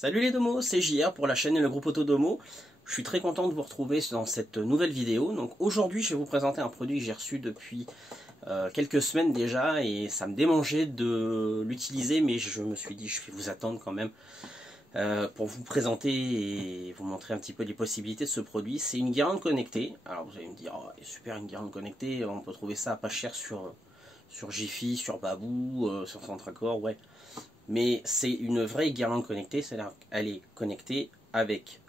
Salut les domos, c'est JR pour la chaîne et le groupe Autodomo. Je suis très content de vous retrouver dans cette nouvelle vidéo. Donc aujourd'hui, je vais vous présenter un produit que j'ai reçu depuis quelques semaines déjà et ça me démangeait de l'utiliser, mais je me suis dit je vais vous attendre quand même pour vous présenter et vous montrer un petit peu les possibilités de ce produit. C'est une guirlande connectée. Alors vous allez me dire, oh, super, une guirlande connectée, on peut trouver ça pas cher sur Jiffy, sur Baboo, sur Centracor, ouais. Mais c'est une vraie guirlande connectée, c'est-à-dire qu'elle est connectée avec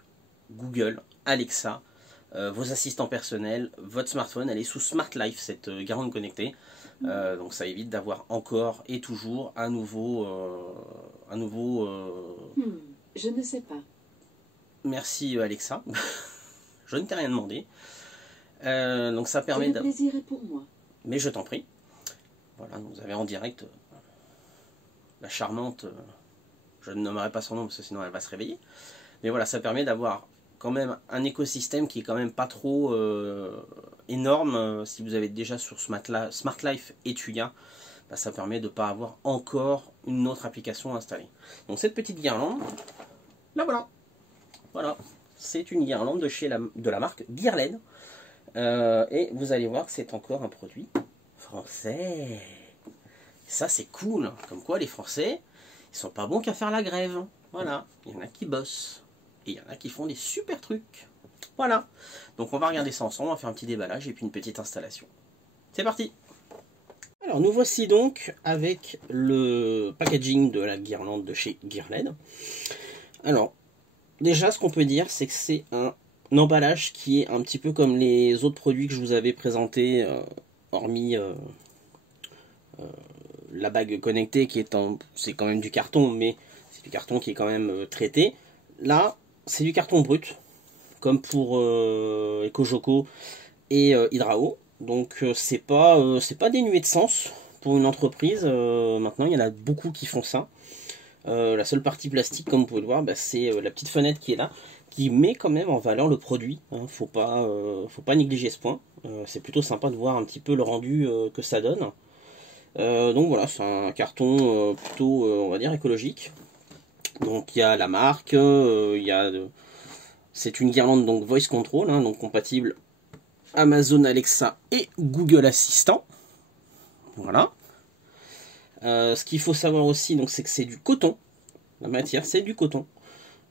Google, Alexa, vos assistants personnels, votre smartphone. Elle est sous Smart Life, cette guirlande connectée. Donc ça évite d'avoir encore et toujours un nouveau... Je ne sais pas. Merci Alexa, je ne t'ai rien demandé. Donc ça permet... Le plaisir est pour moi. Mais je t'en prie. Voilà, vous avez en direct... la charmante, je ne nommerai pas son nom parce que sinon elle va se réveiller. Mais voilà, ça permet d'avoir quand même un écosystème qui est quand même pas trop énorme. Si vous avez déjà sur Smart Life et Tuya, bah, ça permet de ne pas avoir encore une autre application installée. Donc cette petite guirlande, là voilà. Voilà, c'est une guirlande de la marque Guirlaine. Et vous allez voir que c'est encore un produit français. Ça c'est cool, comme quoi les Français, ils sont pas bons qu'à faire la grève. Voilà, il y en a qui bossent. Et il y en a qui font des super trucs. Voilà, donc on va regarder ça ensemble, on va faire un petit déballage et puis une petite installation. C'est parti. Alors nous voici donc avec le packaging de la guirlande de chez Guirlaine. Alors, déjà ce qu'on peut dire, c'est que c'est un emballage qui est un petit peu comme les autres produits que je vous avais présentés, hormis... la bague connectée qui est c'est quand même du carton, mais c'est du carton qui est quand même traité. Là, c'est du carton brut, comme pour EcoJoco et Hydrao. Donc c'est pas dénué de sens pour une entreprise. Maintenant, il y en a beaucoup qui font ça. La seule partie plastique, comme vous pouvez le voir, bah, c'est la petite fenêtre qui est là, qui met quand même en valeur le produit. Hein. Faut pas négliger ce point. C'est plutôt sympa de voir un petit peu le rendu que ça donne. Donc voilà, c'est un carton plutôt, on va dire, écologique. Donc il y a la marque, c'est une guirlande donc voice control, hein, donc compatible Amazon Alexa et Google Assistant. Voilà. Ce qu'il faut savoir aussi, donc c'est que c'est du coton. La matière, c'est du coton.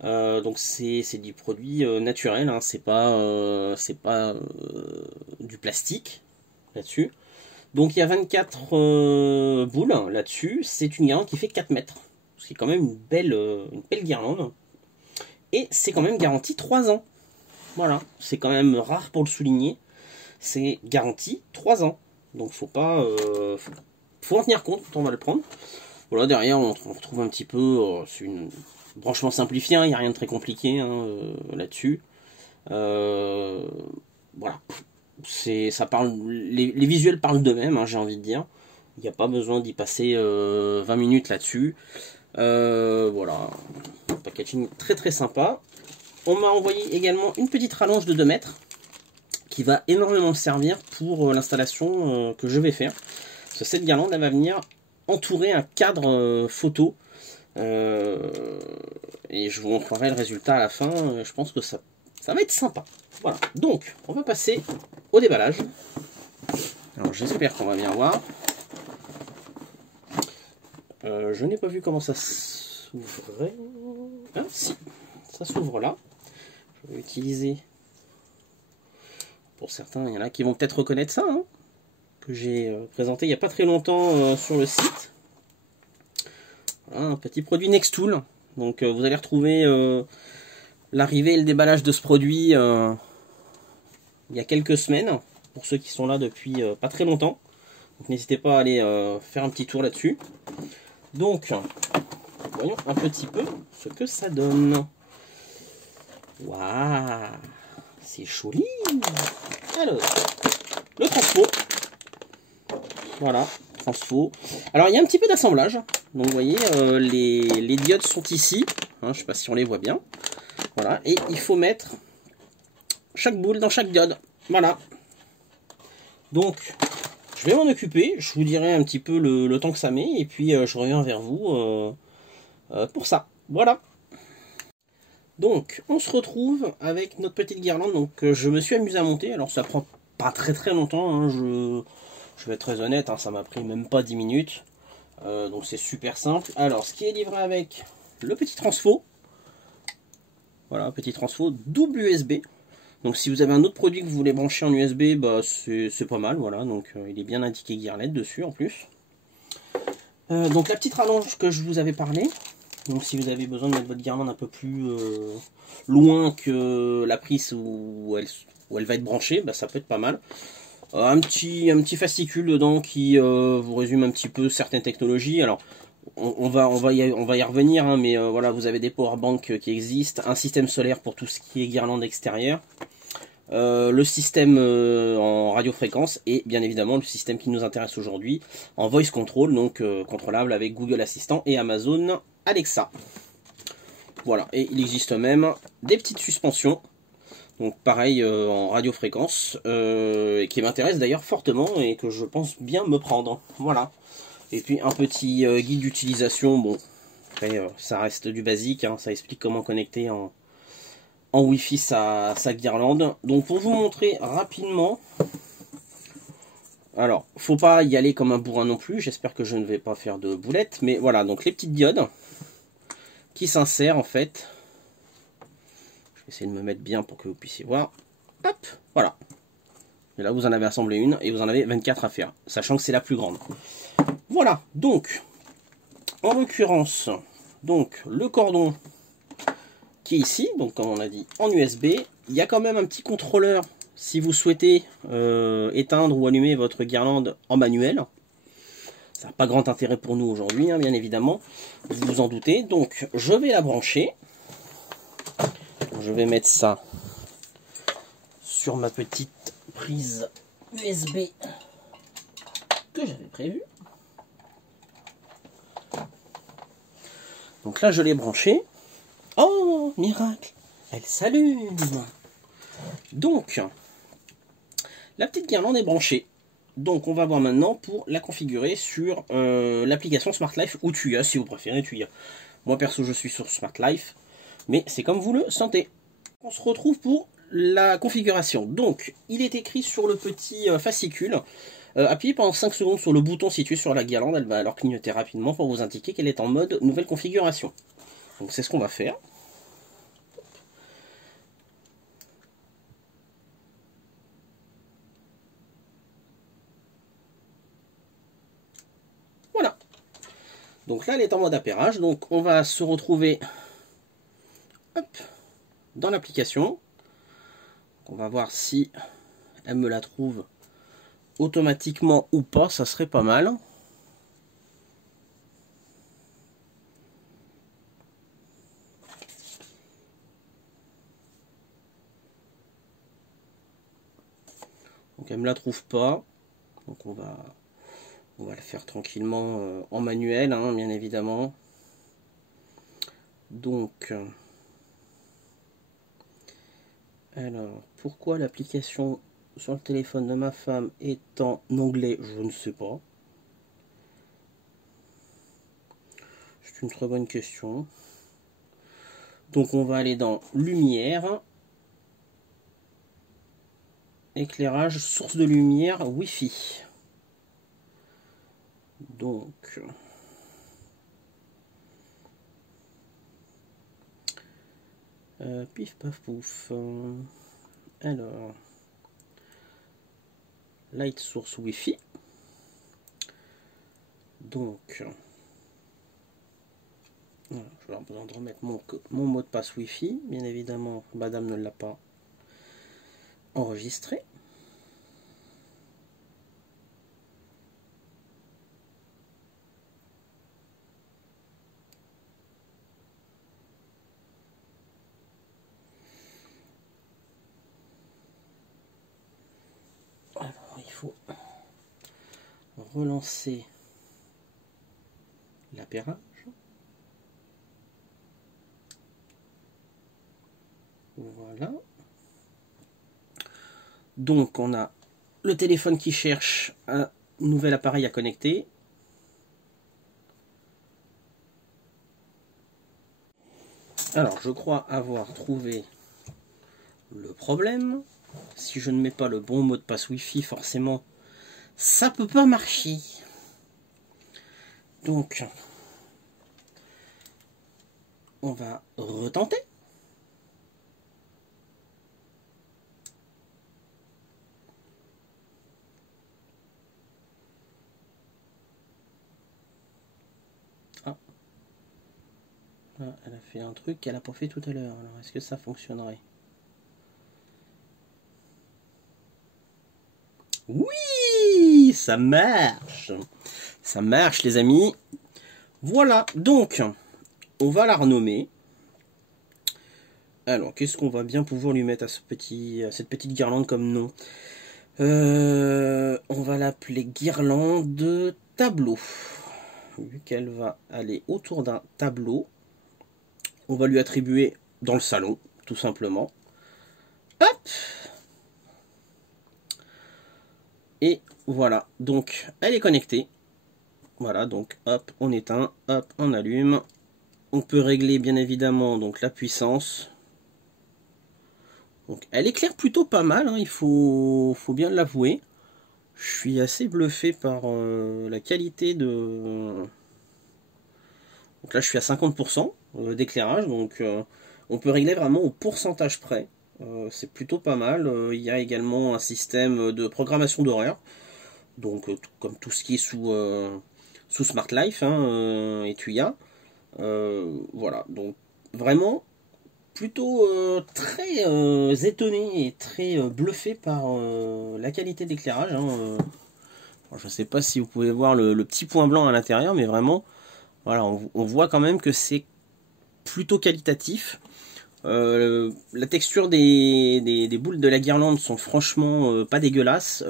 Donc c'est du produit naturel, hein, c'est pas du plastique là-dessus. Donc il y a 24 boules là-dessus, c'est une guirlande qui fait 4 mètres. Ce qui est quand même une belle guirlande. Et c'est quand même garanti 3 ans. Voilà, c'est quand même rare pour le souligner. C'est garanti 3 ans. Donc faut en tenir compte quand on va le prendre. Voilà, derrière on retrouve un petit peu, c'est une branchement simplifié, il n'y a rien de très compliqué hein, là-dessus. Voilà. Ça parle, les visuels parlent d'eux-mêmes, hein, j'ai envie de dire. Il n'y a pas besoin d'y passer 20 minutes là-dessus. Voilà, packaging très très sympa. On m'a envoyé également une petite rallonge de 2 mètres qui va énormément me servir pour l'installation que je vais faire. Parce que cette guirlande, elle va venir entourer un cadre photo. Et je vous montrerai le résultat à la fin. Je pense que ça va être sympa. Voilà, donc on va passer au déballage. Alors j'espère qu'on va bien voir. Je n'ai pas vu comment ça s'ouvrait. Ah si, ça s'ouvre là. Je vais utiliser. Pour certains, il y en a qui vont peut-être reconnaître ça, hein, que j'ai présenté il n'y a pas très longtemps sur le site. Voilà, un petit produit Nextool. Donc vous allez retrouver l'arrivée et le déballage de ce produit il y a quelques semaines, pour ceux qui sont là depuis pas très longtemps. Donc n'hésitez pas à aller faire un petit tour là-dessus. Donc, voyons un petit peu ce que ça donne. Waouh, c'est joli. Alors, le transfo. Voilà, transfo. Alors il y a un petit peu d'assemblage. Donc vous voyez, les diodes sont ici. Hein, je ne sais pas si on les voit bien. Voilà, et il faut mettre chaque boule dans chaque diode. Voilà. Donc, je vais m'en occuper. Je vous dirai un petit peu le temps que ça met. Et puis, je reviens vers vous pour ça. Voilà. Donc, on se retrouve avec notre petite guirlande. Donc, je me suis amusé à monter. Alors, ça prend pas très longtemps. Hein. Je vais être très honnête, hein, ça m'a pris même pas 10 minutes. Donc, c'est super simple. Alors, ce qui est livré avec le petit transfo. Voilà, petit transfo double USB. Donc, si vous avez un autre produit que vous voulez brancher en USB, bah, c'est pas mal. Voilà, donc il est bien indiqué Gearlet dessus en plus. Donc, la petite rallonge que je vous avais parlé. Donc si vous avez besoin de mettre votre guirlande un peu plus loin que la prise où elle va être branchée, bah, ça peut être pas mal. Un petit fascicule dedans qui vous résume un petit peu certaines technologies. Alors on va y revenir, hein, mais voilà, vous avez des powerbanks qui existent, un système solaire pour tout ce qui est guirlande extérieure, le système en radiofréquence et bien évidemment le système qui nous intéresse aujourd'hui en voice control, donc contrôlable avec Google Assistant et Amazon Alexa. Voilà, et il existe même des petites suspensions, donc pareil en radiofréquence, qui m'intéresse d'ailleurs fortement et que je pense bien me prendre. Voilà. Et puis un petit guide d'utilisation, bon, après ça reste du basique, hein, ça explique comment connecter en Wi-Fi sa guirlande. Donc pour vous montrer rapidement, alors faut pas y aller comme un bourrin non plus, j'espère que je ne vais pas faire de boulettes, mais voilà, donc les petites diodes qui s'insèrent en fait. Je vais essayer de me mettre bien pour que vous puissiez voir. Hop, voilà. Et là vous en avez assemblé une et vous en avez 24 à faire, sachant que c'est la plus grande. Voilà, donc en l'occurrence, donc le cordon qui est ici, donc comme on a dit en USB, il y a quand même un petit contrôleur si vous souhaitez éteindre ou allumer votre guirlande en manuel. Ça n'a pas grand intérêt pour nous aujourd'hui, hein, bien évidemment, vous vous en doutez. Donc je vais la brancher. Je vais mettre ça sur ma petite prise USB que j'avais prévue. Donc là je l'ai branchée. Oh, miracle, elle s'allume. Donc, la petite guirlande est branchée. Donc on va voir maintenant pour la configurer sur l'application Smart Life ou Tuya, si vous préférez Tuya. Moi perso je suis sur Smart Life, mais c'est comme vous le sentez. On se retrouve pour la configuration. Donc il est écrit sur le petit fascicule, appuyez pendant 5 secondes sur le bouton situé sur la guirlande, elle va alors clignoter rapidement pour vous indiquer qu'elle est en mode nouvelle configuration. Donc c'est ce qu'on va faire. Voilà. Donc là, elle est en mode appairage. Donc on va se retrouver hop, dans l'application. On va voir si elle me la trouve automatiquement ou pas. Ça serait pas mal. Donc elle me la trouve pas. Donc on va le faire tranquillement en manuel, hein, bien évidemment. Donc, alors, pourquoi l'application sur le téléphone de ma femme est en anglais, je ne sais pas. C'est une très bonne question. Donc on va aller dans lumière, éclairage, source de lumière, Wi-Fi. Donc pif paf pouf. Alors light source Wi-Fi. Donc voilà, je vais avoir besoin de remettre mon mot de passe Wi-Fi. Bien évidemment, madame ne l'a pas enregistré. Alors, il faut relancer l'appairage. Voilà. Donc on a le téléphone qui cherche un nouvel appareil à connecter. Alors, je crois avoir trouvé le problème. Si je ne mets pas le bon mot de passe Wi-Fi, forcément, ça peut pas marcher. Donc, on va retenter. Ah. Ah, elle a fait un truc qu'elle n'a pas fait tout à l'heure. Alors, est-ce que ça fonctionnerait? Oui, ça marche. Ça marche, les amis. Voilà, donc, on va la renommer. Alors, qu'est-ce qu'on va bien pouvoir lui mettre à cette petite guirlande comme nom? On va l'appeler guirlande tableau. Vu qu'elle va aller autour d'un tableau, on va lui attribuer dans le salon, tout simplement. Hop! Et voilà, donc elle est connectée. Voilà, donc hop, on éteint, hop, on allume. On peut régler bien évidemment donc la puissance. Donc elle éclaire plutôt pas mal, hein, il faut bien l'avouer. Je suis assez bluffé par la qualité de... Donc là je suis à 50% d'éclairage, donc on peut régler vraiment au pourcentage près. C'est plutôt pas mal. Il y a également un système de programmation d'horaire. Donc comme tout ce qui est sous Smart Life hein, et Tuya. Voilà, donc vraiment plutôt très étonné et très bluffé par la qualité d'éclairage. Hein, je ne sais pas si vous pouvez voir le petit point blanc à l'intérieur, mais vraiment, voilà, on voit quand même que c'est plutôt qualitatif. La texture des boules de la guirlande sont franchement pas dégueulasses.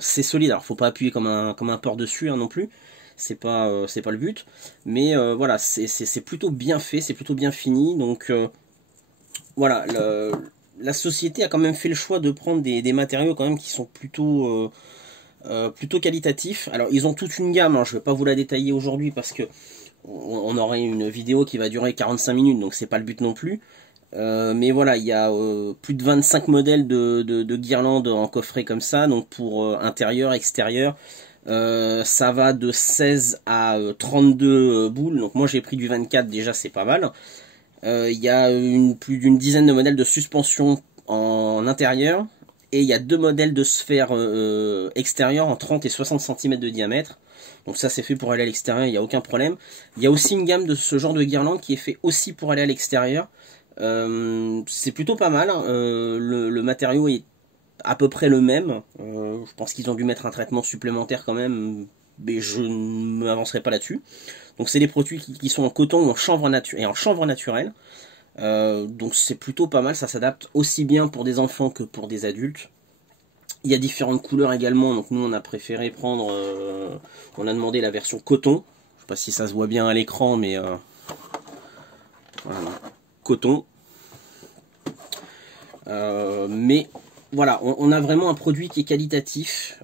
C'est solide, alors faut pas appuyer comme un porc dessus hein, non plus. C'est pas le but. Mais voilà, c'est plutôt bien fait, c'est plutôt bien fini. Donc voilà, la société a quand même fait le choix de prendre des matériaux quand même qui sont plutôt qualitatifs. Alors ils ont toute une gamme, hein, je vais pas vous la détailler aujourd'hui parce que on aurait une vidéo qui va durer 45 minutes, donc c'est pas le but non plus. Mais voilà, il y a plus de 25 modèles de guirlandes en coffret comme ça, donc pour intérieur, extérieur. Ça va de 16 à 32 boules, donc moi j'ai pris du 24, déjà c'est pas mal. Il y a plus d'une dizaine de modèles de suspension en intérieur, et il y a 2 modèles de sphères extérieures en 30 et 60 cm de diamètre. Donc ça c'est fait pour aller à l'extérieur, il n'y a aucun problème. Il y a aussi une gamme de ce genre de guirlande qui est fait aussi pour aller à l'extérieur. C'est plutôt pas mal, le matériau est à peu près le même. Je pense qu'ils ont dû mettre un traitement supplémentaire quand même, mais je ne m'avancerai pas là-dessus. Donc c'est des produits qui sont en coton ou en chanvre naturelle. Donc c'est plutôt pas mal, ça s'adapte aussi bien pour des enfants que pour des adultes. Il y a différentes couleurs également, donc nous on a préféré prendre, on a demandé la version coton. Je sais pas si ça se voit bien à l'écran, mais voilà, coton. Mais voilà, on a vraiment un produit qui est qualitatif.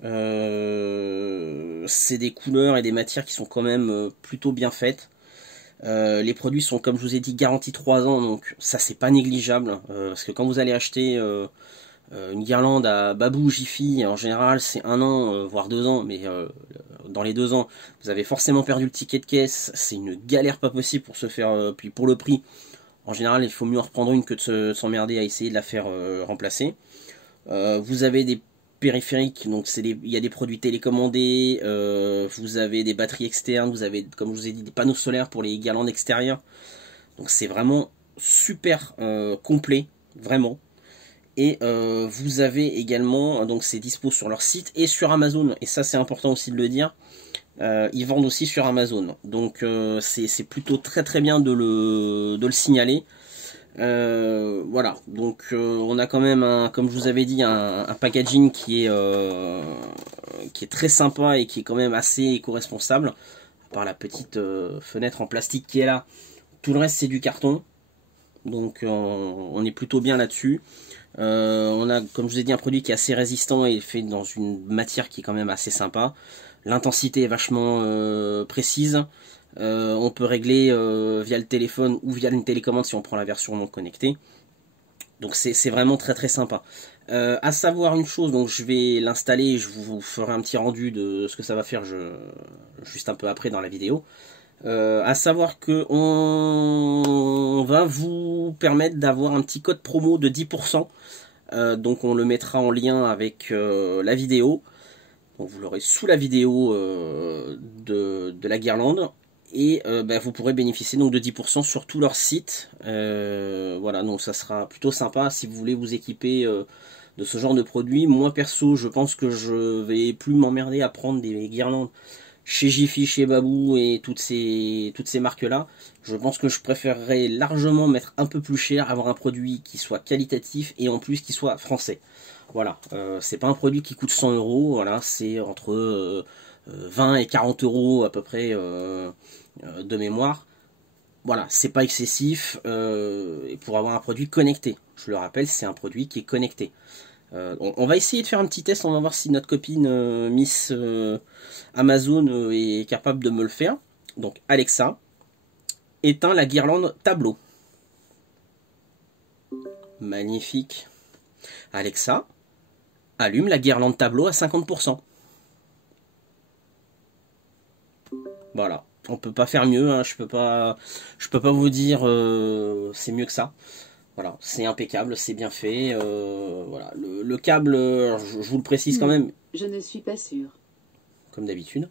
C'est des couleurs et des matières qui sont quand même plutôt bien faites. Les produits sont, comme je vous ai dit, garantis 3 ans, donc ça c'est pas négligeable. Parce que quand vous allez acheter une guirlande à Babou, Jiffy, en général c'est 1 an, voire 2 ans, mais dans les 2 ans, vous avez forcément perdu le ticket de caisse. C'est une galère pas possible pour se faire, puis pour le prix. En général, il faut mieux en reprendre une que de s'emmerder à essayer de la faire remplacer. Vous avez des périphériques, donc il y a des produits télécommandés, vous avez des batteries externes, vous avez, comme je vous ai dit, des panneaux solaires pour les guirlandes extérieures. Donc c'est vraiment super complet, vraiment. Et vous avez également, donc c'est dispo sur leur site et sur Amazon, et ça c'est important aussi de le dire. Ils vendent aussi sur Amazon, donc c'est plutôt très bien de le signaler. Voilà, donc on a quand même, comme je vous avais dit, un packaging qui est très sympa et qui est quand même assez éco-responsable, à part la petite fenêtre en plastique qui est là. Tout le reste c'est du carton, donc on est plutôt bien là-dessus. On a, comme je vous ai dit, un produit qui est assez résistant et fait dans une matière qui est quand même assez sympa. L'intensité est vachement précise. On peut régler via le téléphone ou via une télécommande si on prend la version non connectée. Donc c'est vraiment très très sympa. À savoir une chose, donc je vais l'installer, je vous ferai un petit rendu de ce que ça va faire juste un peu après dans la vidéo. À savoir que on va vous permettre d'avoir un petit code promo de 10%. Donc on le mettra en lien avec la vidéo. Donc vous l'aurez sous la vidéo de la guirlande. Et vous pourrez bénéficier donc de 10% sur tout leur site. Voilà, donc ça sera plutôt sympa si vous voulez vous équiper de ce genre de produit. Moi perso, je pense que je vais plus m'emmerder à prendre des guirlandes chez Jiffy, chez Babou et toutes ces marques là. Je pense que je préférerais largement mettre un peu plus cher, avoir un produit qui soit qualitatif et en plus qui soit français. Voilà, c'est pas un produit qui coûte 100 €, voilà, c'est entre 20 et 40 € à peu près de mémoire. Voilà, c'est pas excessif et pour avoir un produit connecté. Je le rappelle, c'est un produit qui est connecté. On va essayer de faire un petit test, on va voir si notre copine Miss Amazon est capable de me le faire. Donc Alexa, éteins la guirlande tableau. Magnifique. Alexa, allume la guirlande tableau à 50%. Voilà, on peut pas faire mieux, hein. Je peux pas vous dire c'est mieux que ça. Voilà, c'est impeccable, c'est bien fait. Voilà, le câble, je vous le précise quand même. Je ne suis pas sûr. Comme d'habitude.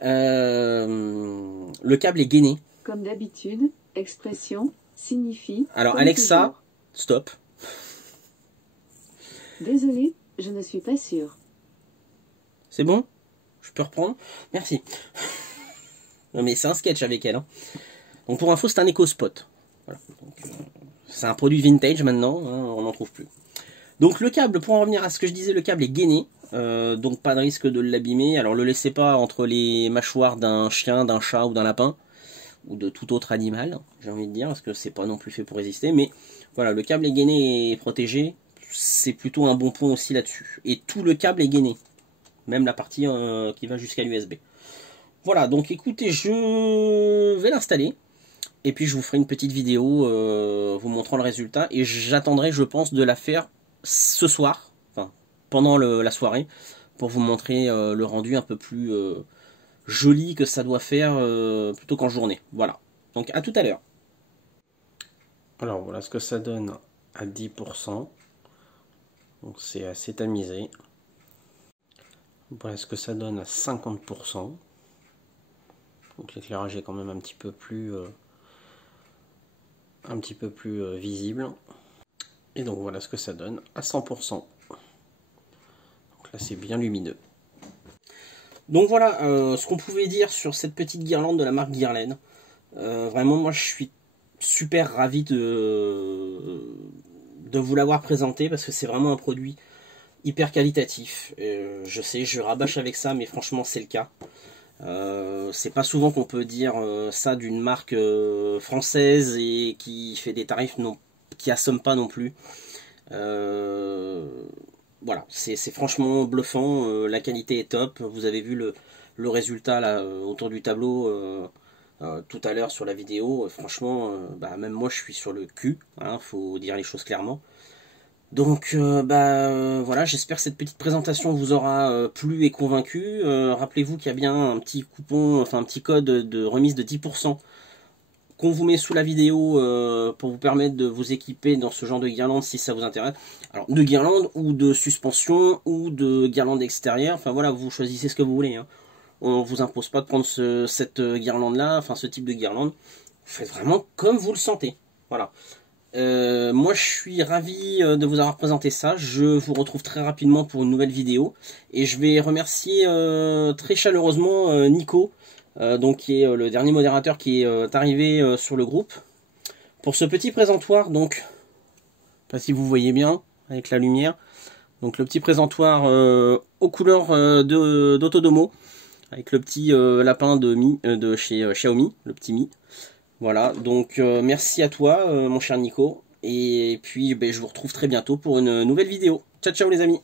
Le câble est gainé. Comme d'habitude, expression signifie. Alors Alexa, toujours. Stop. Désolé, je ne suis pas sûr. C'est bon? Je peux reprendre? Merci. Non mais c'est un sketch avec elle. Hein. Donc pour info, c'est un EcoSpot. Voilà. C'est un produit vintage maintenant, hein, on n'en trouve plus. Donc le câble, pour en revenir à ce que je disais, le câble est gainé. Donc pas de risque de l'abîmer. Alors le laissez pas entre les mâchoires d'un chien, d'un chat ou d'un lapin. Ou de tout autre animal, j'ai envie de dire, parce que c'est pas non plus fait pour résister. Mais voilà, le câble est gainé et protégé. C'est plutôt un bon point aussi là-dessus. Et tout le câble est gainé. Même la partie qui va jusqu'à l'USB. Voilà, donc écoutez, je vais l'installer. Et puis je vous ferai une petite vidéo vous montrant le résultat. Et j'attendrai, je pense, de la faire ce soir. Enfin, pendant la soirée. Pour vous montrer le rendu un peu plus joli que ça doit faire plutôt qu'en journée. Voilà. Donc à tout à l'heure. Alors voilà ce que ça donne à 10%. Donc c'est assez tamisé. Voilà ce que ça donne à 50%. Donc l'éclairage est quand même un petit peu plus visible. Et donc voilà ce que ça donne à 100%. Donc là c'est bien lumineux. Donc voilà ce qu'on pouvait dire sur cette petite guirlande de la marque Guirlaine. Vraiment moi je suis super ravi de vous l'avoir présenté parce que c'est vraiment un produit hyper qualitatif. Je sais, je rabâche avec ça, mais franchement c'est le cas. C'est pas souvent qu'on peut dire ça d'une marque française et qui fait des tarifs qui assomment pas non plus. Voilà, c'est franchement bluffant, la qualité est top. Vous avez vu le résultat là autour du tableau tout à l'heure sur la vidéo. Franchement, même moi je suis sur le cul, hein, faut dire les choses clairement. Donc voilà, j'espère que cette petite présentation vous aura plu et convaincu. Rappelez-vous qu'il y a bien un petit coupon, enfin un petit code de remise de 10% qu'on vous met sous la vidéo pour vous permettre de vous équiper dans ce genre de guirlande si ça vous intéresse. Alors de guirlande ou de suspension ou de guirlande extérieure, enfin voilà, vous choisissez ce que vous voulez. Hein. On vous impose pas de prendre cette guirlande là, enfin ce type de guirlande. Faites vraiment comme vous le sentez. Voilà. Moi je suis ravi de vous avoir présenté ça. Je vous retrouve très rapidement pour une nouvelle vidéo. Et je vais remercier très chaleureusement Nico, donc qui est le dernier modérateur qui est arrivé sur le groupe. Pour ce petit présentoir, donc, je sais pas si vous voyez bien avec la lumière. Donc le petit présentoir aux couleurs d'Autodomo. Avec le petit lapin de chez Xiaomi, le petit Mi. Voilà, donc merci à toi mon cher Nico, et puis je vous retrouve très bientôt pour une nouvelle vidéo. Ciao ciao les amis.